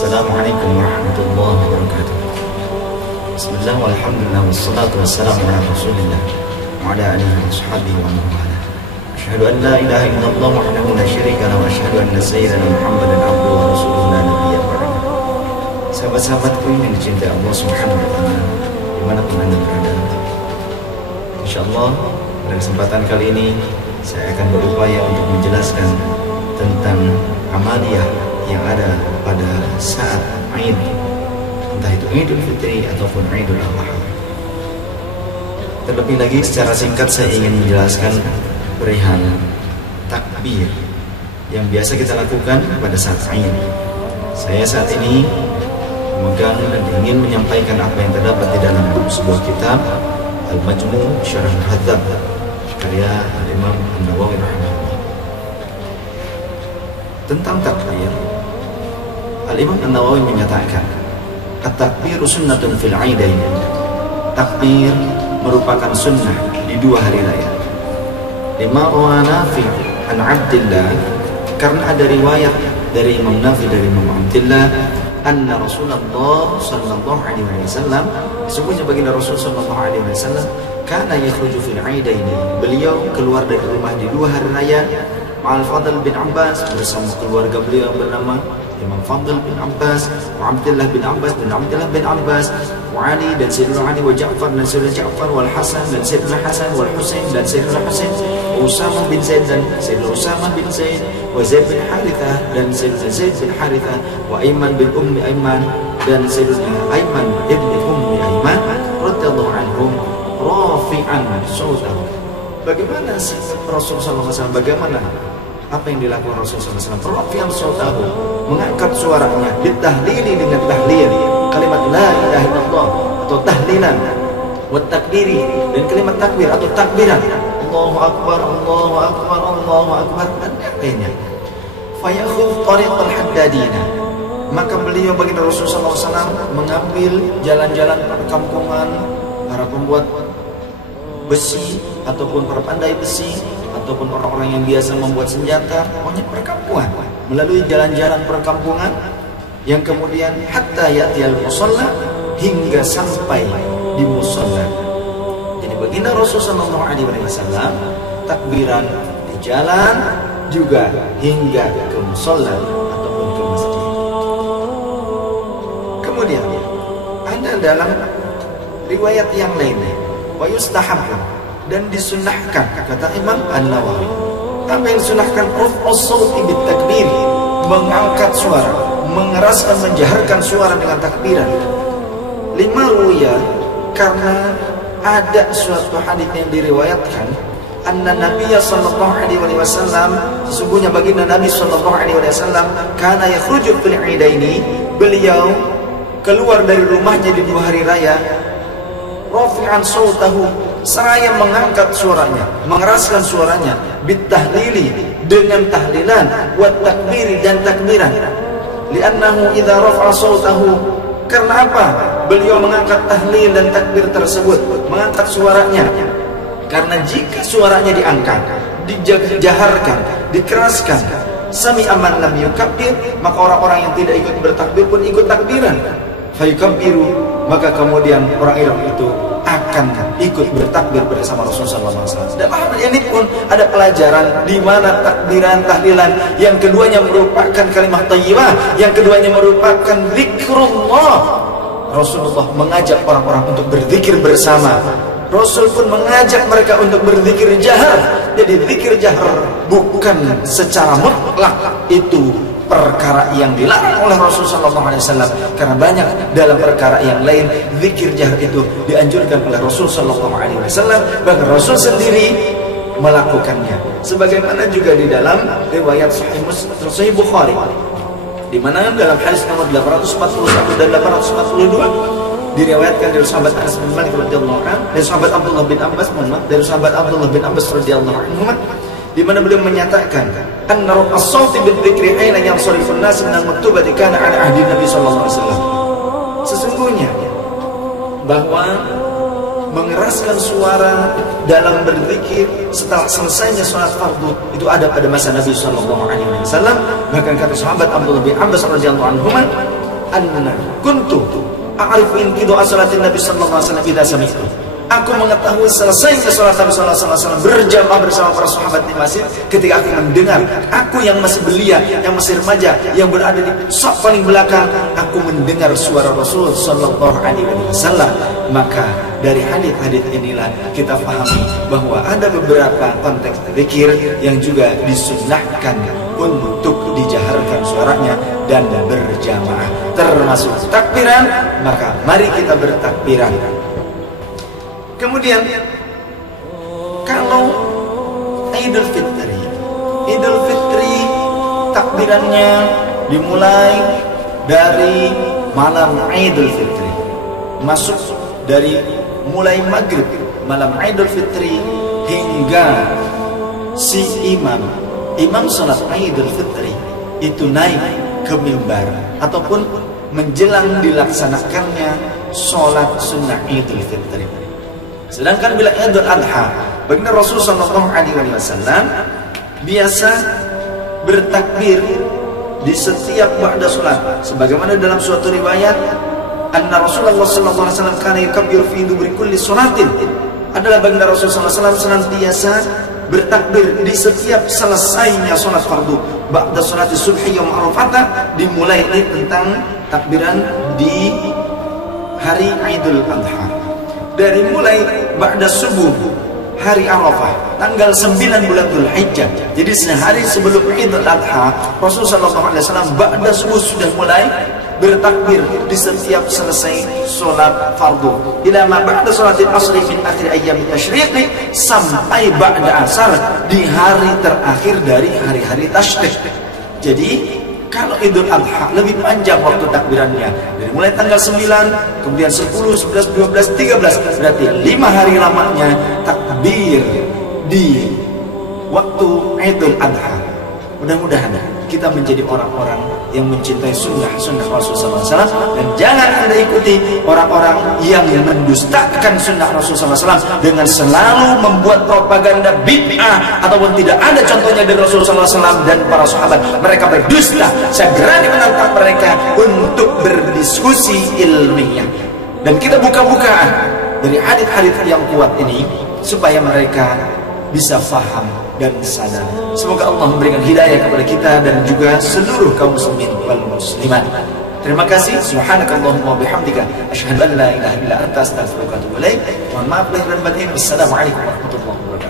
Assalamualaikum warahmatullahi wabarakatuh. Bismillah walhamdulillah wassalatu wassalamu ala rasulillah wa ala alihi wa sahbihi wa man wala. Asyhadu an la ilaha illallah wahdahu la syarika lahu wa asyhadu anna sayyidana Muhammadan abduhu wa rasuluhu la nabiyya ba'dahu. Sahabat-sahabatku yang dicintai Allah Subhanahu wa taala, dimanapun Anda berada. Insyaallah pada kesempatan kali ini saya akan berupaya untuk menjelaskan tentang amaliyah yang ada pada saat Aid, entah itu Idul Fitri ataupun Idul Adha. Terlebih lagi secara singkat saya ingin menjelaskan perihal takbir yang biasa kita lakukan pada saat Aid. Saya saat ini memegang dan ingin menyampaikan apa yang terdapat di dalam sebuah kitab Al-Majmu' Syarah Al-Hadzab karya Al-Imam An-Nawawi rahimahullah. Tentang takbir, Al-Imam An-Nawawi menyatakan, at-takbiru sunnatun fil 'aidain. Takbir merupakan sunnah di dua hari raya. Lima rawa Nafi' an Abdillah, karena ada riwayat dari Imam Nafi dari Imam Abdillah, anna Rasulullah sallallahu alaihi wasallam, sesungguhnya baginda Rasul sallallahu alaihi wasallam, kana yakhruju fil 'aidain. Beliau keluar dari rumah di dua hari raya ma'al Fadl bin Abbas, bersama keluarga beliau bernama Imam Fadl bin Abbas, wa Abdullah bin Abbas dan Abdullah bin Abbas, wa Ali dan Sayyidina Ali, wa Ja'far dan Sayyidina Ja'far, wal Hasan dan Sayyidina Hasan, wal Husain dan Sayyidina Husain, wa Usamah bin Zaid dan Sayyidina Usamah bin Zaid, wa Zaid bin Harithah dan Sayyidina Zaid bin Harithah, wa Aiman bin Ummi Aiman dan Sayyidina Aiman ibn Ummi Aiman radhiyallahu anhum rafi'an sautahu. Bagaimana sih Rasulullah SAW? Bagaimana apa yang dilakukan Rasulullah SAW? Rafi'an sautahu, mengangkat suaranya, ditahlili dengan tahlil kalimat la ilaha illallah atau tahlilan, wa takbiri dan kalimat takbir atau takbiran, Allahu akbar, Allahu akbar, Allahu akbar, dan lainnya. Fayakhudh tariqal haddadina, maka beliau baginda Rasulullah SAW mengambil jalan-jalan perkampungan para pembuat besi ataupun para pandai besi ataupun orang-orang yang biasa membuat senjata, pokoknya perkampungan, melalui jalan-jalan perkampungan yang kemudian hatta ya'tiyal musalla, hingga sampai di musalla. Jadi baginda Rasulullah SAW takbiran di jalan juga hingga ke musalla ataupun ke masjid. Kemudian ada dalam riwayat yang lainnya, wa yustahabbu, dan disunnahkan, kata Imam An-Nawawi, apa yang disunnahkan, raf'us sauti bit takbir, mengangkat suara, mengeraskan, menjaharkan suara dengan takbiran. Lima ruya, karena ada suatu hadits yang diriwayatkan, anna Nabiya sallallahu alaihi wasallam, sesungguhnya baginda Nabi sallallahu alaihi wasallam, kana yakhruju fil 'idaini, beliau keluar dari rumahnya di dua hari raya, rafi'an sautahu, seraya mengangkat suaranya, mengeraskan suaranya, bitahlili, dengan tahlilan, wa takbiri dan takbiran. Li'annahu idza rafa'a sautahu, karena apa? Beliau mengangkat tahlil dan takbir tersebut, mengangkat suaranya. Karena jika suaranya diangkat, dijaharkan, dikeraskan, sami aman lam yukabbir, maka orang-orang yang tidak ikut bertakbir pun ikut takbiran. Fayukabbiru, maka kemudian orang-orang itu akan ikut bertakbir bersama Rasulullah SAW. Dan hal ini pun ada pelajaran di mana takbiran, tahlilan, yang keduanya merupakan kalimat thayyibah, yang keduanya merupakan zikrullah. Rasulullah mengajak orang-orang untuk berzikir bersama. Rasul pun mengajak mereka untuk berzikir jahar. Jadi zikir jahar bukan secara mutlak itu perkara yang dilarang oleh Rasulullah SAW, karena banyak dalam perkara yang lain zikir jahar itu dianjurkan oleh Rasulullah SAW, bahkan Rasul sendiri melakukannya. Sebagaimana juga di dalam riwayat Sahih Bukhari, di mana dalam hadis nomor 841 dan 842 diriwayatkan dari sahabat Anas bin Malik radhiyallahu anhu, dari sahabat Abdullah bin Abbas, dari sahabat Abdullah bin Abbas radhiyallahu anhu, di mana beliau menyatakan, anna as-sauti bidzikri hina yansarifun nas min al-maktubati kana ala ahdi Nabi sallallahu alaihi wasallam. Sesungguhnya bahwa mengeraskan suara dalam berzikir setelah selesainya sholat fardu itu ada pada masa Nabi sallallahu alaihi wasallam. Bahkan kata sahabat Abdullah bin Abbas radhiyallahu anhu, anna kuntu a'rifu in qidu as-salatin Nabi sallallahu alaihi wasallam idza sami'tu. Aku mengetahui selesainya salat Nabi sallallahu alaihi wasallam berjamaah bersama para sahabat di masjid ketika aku mendengar, aku yang masih belia, yang masih remaja, yang berada di saf paling belakang, aku mendengar suara Rasul sallallahu alaihi wasallam. Maka dari hadis-hadis inilah kita pahami bahwa ada beberapa konteks zikir yang juga disunnahkan untuk dijaharkan suaranya dan berjamaah, termasuk takbiran. Maka mari kita bertakbiran. Kemudian kalau Idul Fitri takbirannya dimulai dari malam Idul Fitri, masuk dari mulai maghrib malam Idul Fitri hingga si imam salat Idul Fitri itu naik ke mimbar ataupun menjelang dilaksanakannya salat sunnah Idul Fitri. Sedangkan bila Idul Adha, baginda Rasul sallallahu alaihi wasallam biasa bertakbir di setiap ba'da salat, sebagaimana dalam suatu riwayat anna Rasulullah sallallahu alaihi wasallam kana yukabbiru fi duburi kulli salatin, adalah baginda Rasul sallallahu alaihi wasallam senantiasa bertakbir di setiap selesainya salat fardu. Ba'da salati subhi yaum Arafah dimulai tentang takbiran di hari Idul Adha. Dari mulai ba'da subuh hari Arafah tanggal 9 bulan Dzulhijjah. Jadi sehari sebelum Idul Adha, Rasulullah SAW ba'da subuh sudah mulai bertakbir di setiap selesai sholat fardu. Ila ma ba'da sholatil asri min akhir ayyam tasyriq, sampai ba'da asar di hari terakhir dari hari-hari tasyrik. Jadi kalau Idul Adha lebih panjang waktu takbirannya, dari mulai tanggal 9, kemudian 10, 11, 12, 13, berarti 5 hari lamanya takbir di waktu Idul Adha. Mudah-mudahan kita menjadi orang-orang yang mencintai sunnah Rasulullah SAW, dan jangan Anda ikuti orang-orang yang mendustakan sunnah Rasulullah SAW dengan selalu membuat propaganda bid'ah ataupun tidak ada contohnya dari Rasulullah SAW dan para sahabat. Mereka berdusta. Saya berani menantang mereka untuk berdiskusi ilmiah, dan kita buka-bukaan dari hadis-hadis yang kuat ini supaya mereka bisa faham dan sadar. Semoga Allah memberikan hidayah kepada kita dan juga seluruh kaum muslimin wal muslimat. Terima kasih. Subhanakallahumma bihamdika asyhadu an la ilaha illa anta astaghfiruka wa atubu ilaik. Mohon maaf lahir dan batin. Wassalamualaikum warahmatullahi wabarakatuh.